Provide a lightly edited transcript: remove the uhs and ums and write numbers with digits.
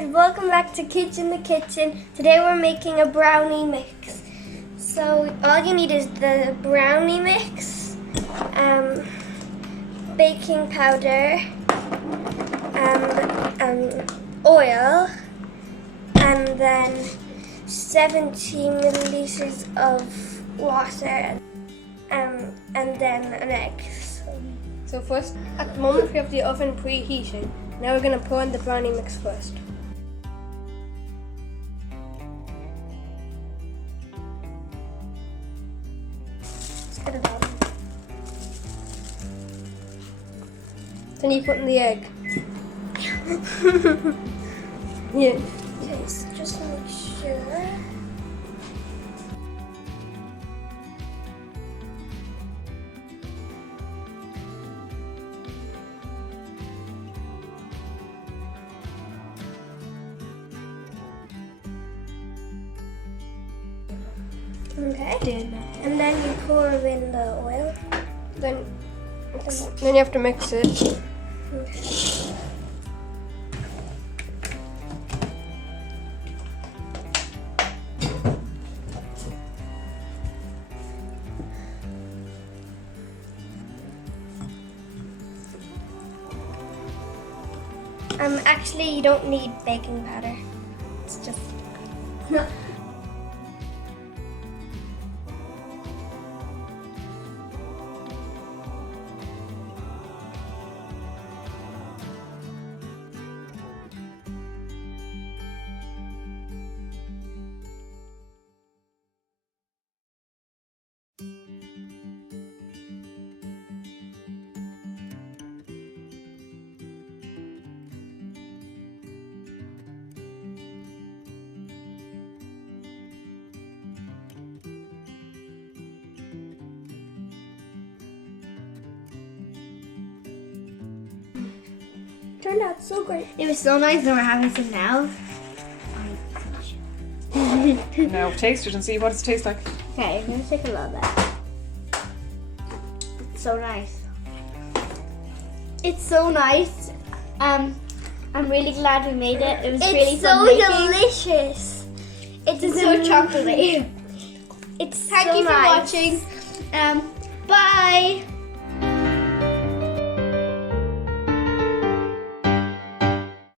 guys, welcome back to Kids in the Kitchen. Today we're making a brownie mix. So all you need is the brownie mix, baking powder, oil, and then 70 milliliters of water, and then an egg. So first, at the moment we have the oven preheating. Now we're going to pour in the brownie mix first. Let's get it on. Then you put in the egg. Yeah. Okay, so just make sure. Okay, and then you pour in the oil. Then you have to mix it. Okay. Actually, you don't need baking powder. It's just no. Turned out so great. It was so nice and we're having some now. Now taste it and see what it tastes like. Okay, I'm going to take a little bit. It's so nice. It's so nice. I'm really glad we made it. It was really fun making. It's so delicious. It's so chocolatey. It's Thank so you for nice. watching. Bye.